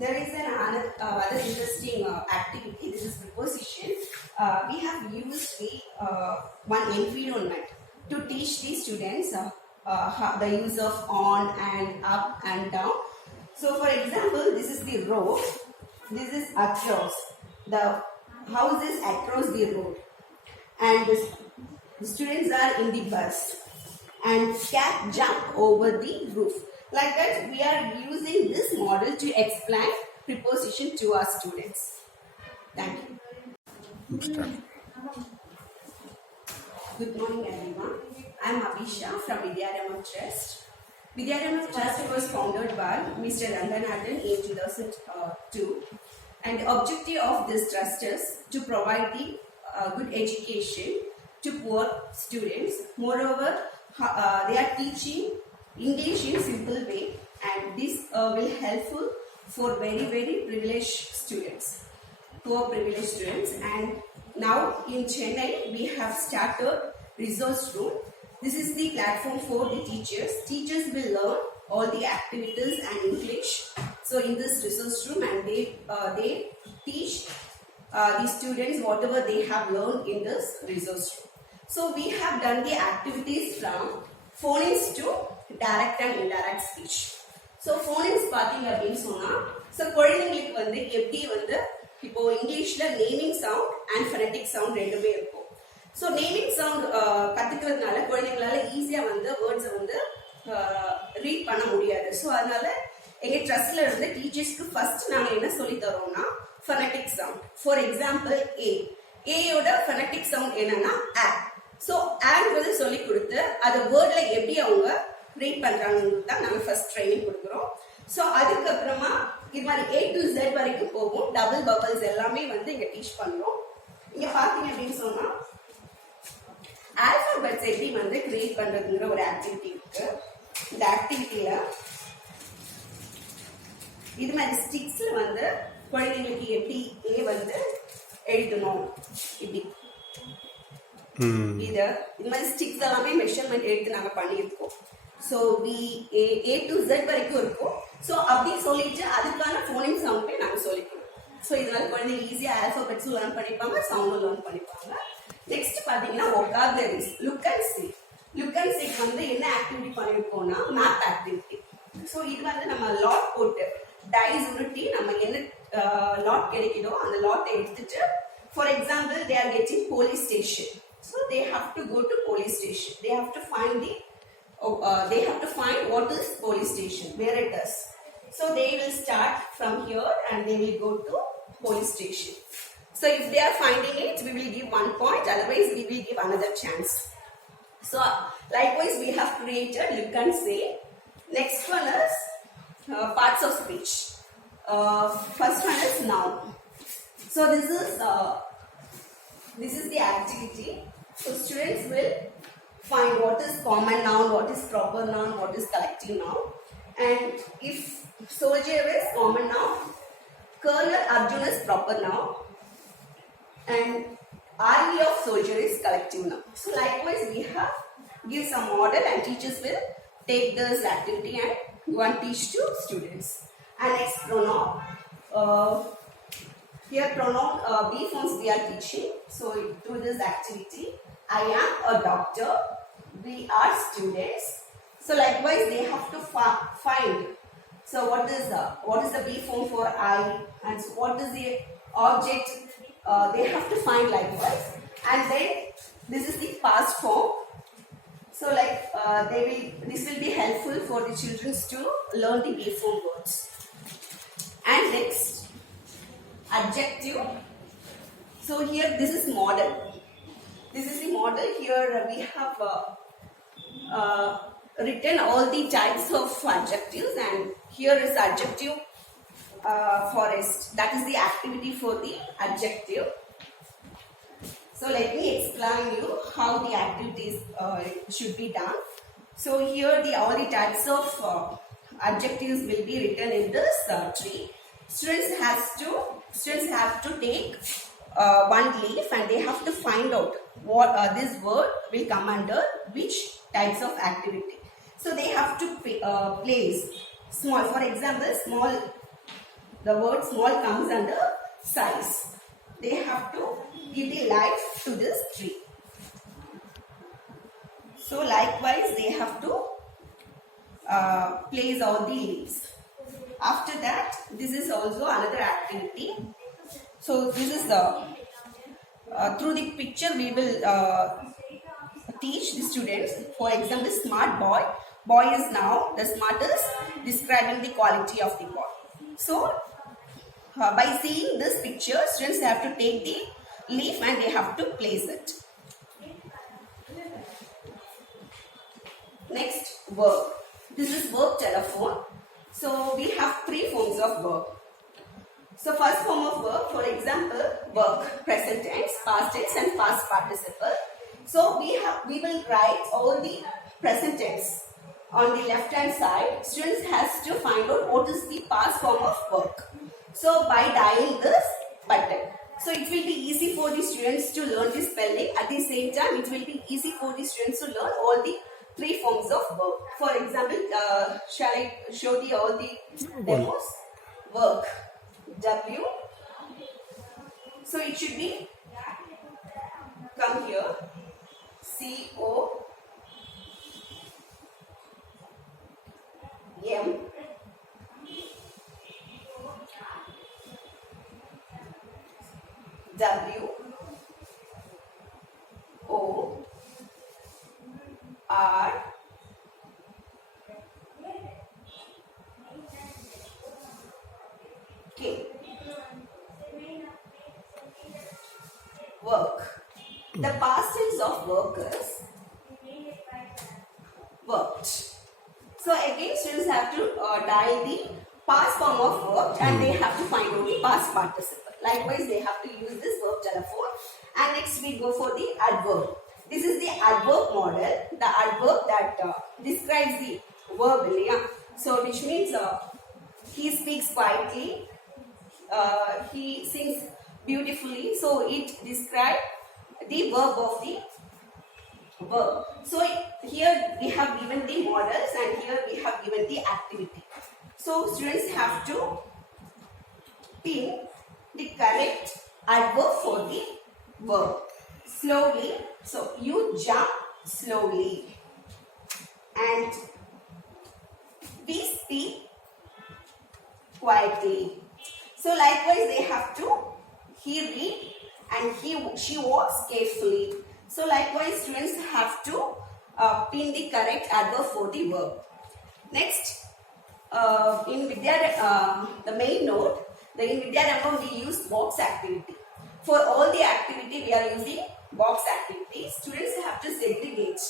There is another interesting activity. This is preposition. We have used one environment to teach the students the use of on and up and down. So, for example, this is the road. This is across. The house is across the road, and the students are in the bus. And cat jump over the roof. Like that, we are using this model to explain preposition to our students. Thank you. Good morning, everyone. I am Abhisha from Vidyadharma Trust. Vidyadharma Trust was founded by Mr. Ranganathan in 2002, and the objective of this trust is to provide the good education to poor students. Moreover, they are teaching English in simple way, and this will helpful for very privileged students, poor privileged students. And now in Chennai we have started resource room. This is the platform for the teachers. Teachers will learn all the activities and English. So in this resource room, and they teach the students whatever they have learned in this resource room. So we have done the activities from phonics to direct and indirect speech. So phonics பாத்தீங்க அப்படினு சொன்னா so குழந்தைகளுக்கு வந்து எப்படி வந்து இப்போ இங்கிலீஷ்ல naming sound and phonetic sound ரெண்டுமே இருக்கும். சோ நேமிங் சவுண்ட் கத்துக்கிறதுனால குழந்தைகளால ஈஸியா வந்து வேர்ட்ஸ் வந்து ரீட் பண்ண முடியாது. சோ அதனால எங்க ட்ரஸ்ட்ல இருந்து டீச்சர்ஸ்க்கு ஃபர்ஸ்ட் நாங்க என்ன சொல்லி தரோம்னா phonetic sound. For example A யோட ஃபோனடிக் சவுண்ட் என்னன்னா ஆ. சோ ஆங்கிறது சொல்லி கொடுத்து அது வேர்ட்ல எப்படி அவங்க ரீட் பண்றாங்கன்னு தான் நாங்க ஃபர்ஸ்ட் ட்ரைனிங் கொடுக்குறோம். சோ அதுக்கு அப்புறமா இது மாதிரி A to Z வரைக்கும் போகும். டபுள் பபிள்ஸ் எல்லாமே வந்து இங்க டீச் பண்றோம். இங்க பாத்தீங்க அப்படின்னு சொன்னா ஆல்பபெட்ஸ் எப்படி வந்து கிரியேட் பண்றதுங்கிற ஒரு ஆக்டிவிட்டி இருக்கு. இந்த ஆக்டிவிட்டில இது மாதிரி ஸ்டிக்ஸ்ல வந்து குழந்தைங்களுக்கு எப்படி A வந்து எழுதணும் இப்படி இது மாதிரி ஸ்டிக்ஸ் எல்லாமே மெஷர்மெண்ட் எடுத்து நாங்க பண்ணியிருக்கோம். ஸோ A to Z வரைக்கும் இருக்கும். ஸோ அப்படி சொல்லிட்டு அதுக்கான ஃபோனிங் சவுண்டே நாங்கள் சொல்லிக்கிறோம். ஸோ இதனால குழந்தைங்க ஈஸியா ஆல்பபெட்ஸும் லேர்ன் பண்ணிப்பாங்க, சவுண்டும் லேர்ன் பண்ணிப்பாங்க. நெக்ஸ்ட் பாத்தீங்கன்னா vocabularies. Look and see. Look and சிக்கு வந்து என்ன ஆக்டிவிட்டி பண்ணிருக்கோம்னா மேப் ஆக்டிவிட்டி. ஸோ இது வந்து நம்ம லாட் போட்டு டைஸ் உருட்டி நம்ம என்ன லாட் கிடைக்குதோ அந்த லாட்டை எடுத்துட்டு for example they are getting police station. So they have to go to police station. They have to find what is police station, where it is. So they will start from here and they will go to police station. So if they are finding it, we will give 1 point. Otherwise, we will give another chance. So likewise, we have created look and say. Next one is parts of speech. First one is noun. So this is the activity. So students will find what is common noun, what is proper noun, what is collective noun. And if soldier is common noun, Colonel Arjun is proper noun, and army of soldier is collective noun. So likewise we have give some model and teachers will take this activity and go and teach to students. And next pronoun. Here pronoun B forms we are teaching. So through this activity, I am a doctor. We are students. So likewise they have to find. So what is the B form for I, and so what is the object? They have to find likewise. And then this is the past form. So like this will be helpful for the children to learn the B form words. And next, adjective. So here this is model. This is the model. Here we have written all the types of adjectives, and here is adjective forest. That is the activity for the adjective. So let me explain you how the activities should be done. So here all the types of adjectives will be written in this tree. Students have to take one leaf and they have to find out what this word will come under which types of activity. So they have to place small. For example, small The word small comes under size. They have to give the life to this tree. So likewise they have to place all the leaves. After that, this is also another activity. So this is the through the picture we will teach the students. For example, smart boy. Boy is now the smartest, describing the quality of the boy. So by seeing this picture, students have to take the leaf and they have to place it. Next, verb. This is verb telephone. So we have three forms of verb. So first form of verb, for example, work, present tense, past tense and past participle. So we will write all the present tense on the left hand side. Students has to find out what is the past form of work. So by dialing this button. So it will be easy for the students to learn the spelling. At the same time, it will be easy for the students to learn all the three forms of verb. For example, shall I show all the demos? Work. W. So it should be come here. C-O M W O R K. Work. The past tense of work is worked. So again, students have to dial the past form of worked and they have to find out the past participle. Likewise, they have to use this verb telephone. And next we go for the adverb. This is the adverb model. The adverb that describes the verb. Yeah? So which means he speaks quietly, he sings beautifully. So it describes the verb of the verb. So here we have given the models and here we have given the activity. So students have to pin the correct adverb for the verb. Slowly. So you jump slowly. And we speak quietly. So likewise they have to he read and she walks carefully. So likewise students have to pin the correct adverb for the verb. Next, in the main note, in Vidyarambam we use box activity. For all the activity we are using box activity. Students have to segregate.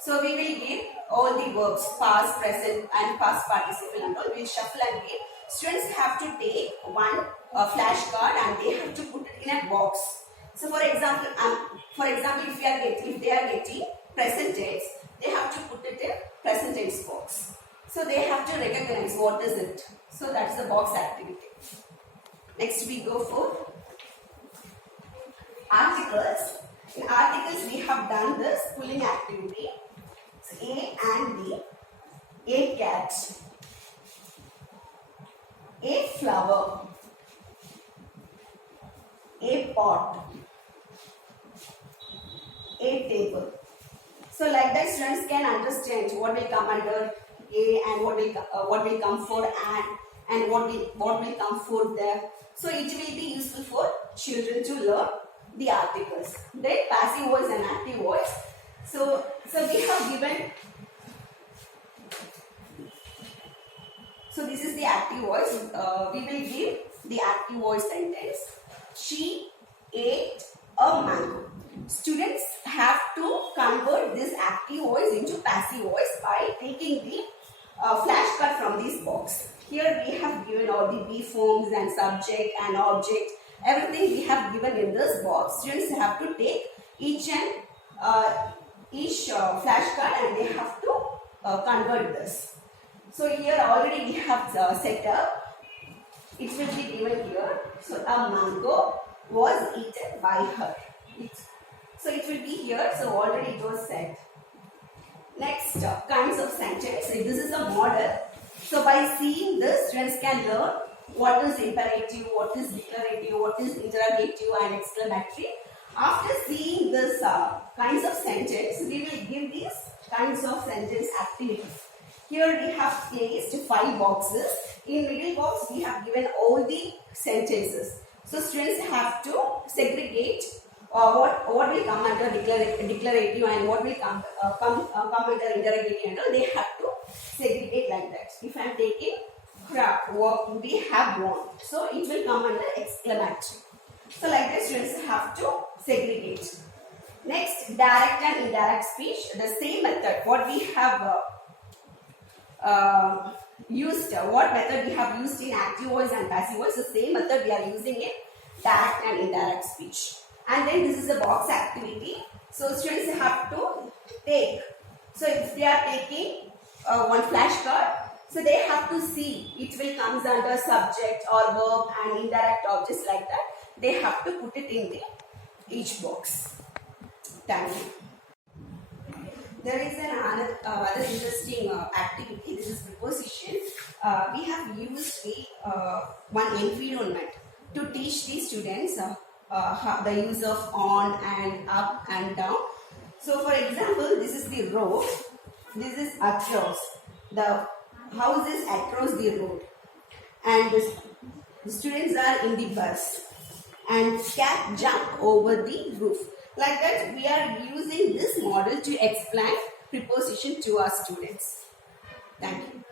So we will give all the verbs past, present and past participle and all. We will shuffle and give. Students have to take one flashcard and they have to put it in a box. So for example, if they are getting present tense, they have to put it in present tense box. So they have to recognize what is it. So that's the box activity. Next we go for articles. In articles we have done this pulling activity. So A and B. A cat. A flower. A pot. A table. So like that students can understand what will come under A and what will come for and what will come for there. So it will be useful for children to learn the articles. Then passive voice and active voice. So we have given. So this is the active voice. We will give the active voice sentence. She ate a mango. Students have to convert this active voice into passive voice by taking the flashcard from this box. Here we have given all the be forms and subject and object. Everything we have given in this box. Students have to take each flashcard and they have to convert this. So here already we have set up. It will be given here. So a mango was eaten by her. So it will be here. So already it was set. Next kinds of sentence. This is a model. So by seeing this, students can learn what is imperative, what is declarative, what is interrogative and exclamatory. After seeing this kinds of sentence, we will give these kinds of sentence activities. Here we have placed 5 boxes. In middle box we have given all the sentences. So students have to segregate what will come under declarative and what will come under interrogative, and all. They have to segregate like that. If I am taking crap, what we have won, so it will come under exclamatory. So like that students have to segregate. Next, direct and indirect speech. The same method what we have used, what method we have used in active voice and passive voice, the same method we are using in direct and indirect speech. And then this is a box activity. So students have to take. So if they are taking one flashcard, so they have to see it will comes under subject or verb and indirect objects like that. They have to put it in each box. Thank you. There is another interesting activity. This is preposition. We have used one environment to teach the students the use of on and up and down. So for example, this is the road. This is across. The house is across the road. And the students are in the bus. And cat jump over the roof. Like that, we are using this model to explain preposition to our students. Thank you.